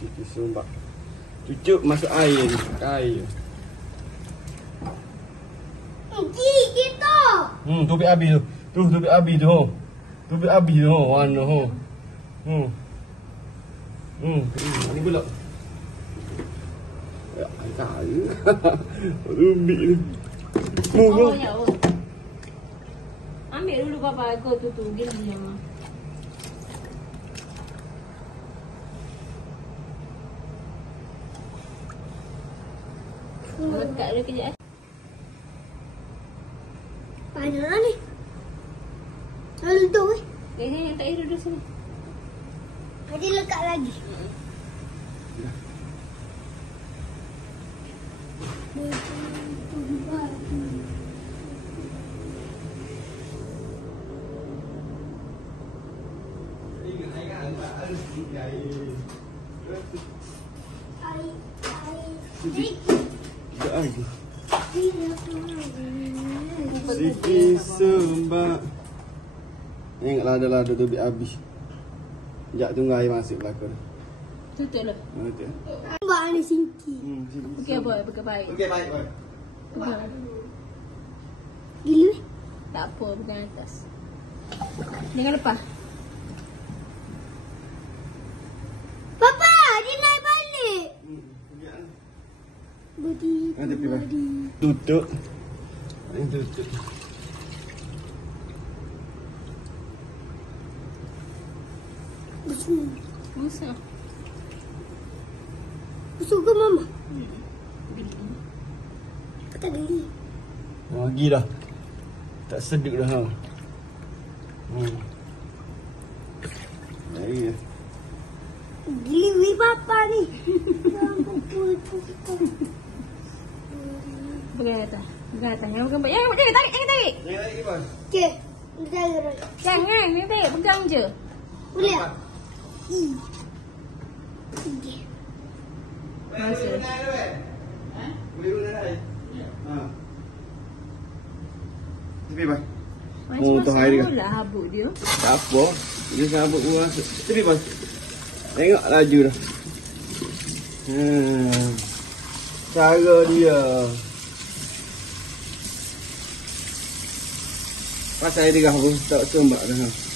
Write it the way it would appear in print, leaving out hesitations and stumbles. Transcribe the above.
Sikit sumbak. Cucuk masuk air ni. Air. Gigi tu. Tubik habis tu. Tu tubik habis tu. Tubik habis tu. Warna tu. Ni pula. Ya, air. Tubik ni. Oh, ya. Oh. Ambil dulu papa kau tu gila ni mama. Lekat dia kejap. Panas ni. Lalu tu Yang tak air duduk sini. Ada lekat lagi. Sikit sembak. Ingatlah adalah ada tubik habis. Sekejap tunggu air masuk belakang. Tutup lah. Betul. Mbak ni singki. Okey apa? Pakai baik. Okey, baik. Pegang. Gila. Tak apa, pegang atas. Jangan lepas. Papa, dia naik balik. Budi. Ada pergi. Tutup. Ini tutup. Musa. Suka mama. Tak geli. Lagi dah. Tak sedut dah. Air. Gili papa ni. Pegang atas. Pegang atas. Jangan pegang. Jangan tarik. Jangan tarik. Jangan lagi, Bos. Okey. Jangan tarik. Pegang je. Boleh tak? Okey. Masa. Boleh guna dah. Tepi, Bos. Macam air dia. lah habuk dia. Tak apa. Dia sabuk buah. Tepi, Bos. Tengok laju dah. Cara dia. Pasal air dia pun tak sembak dah.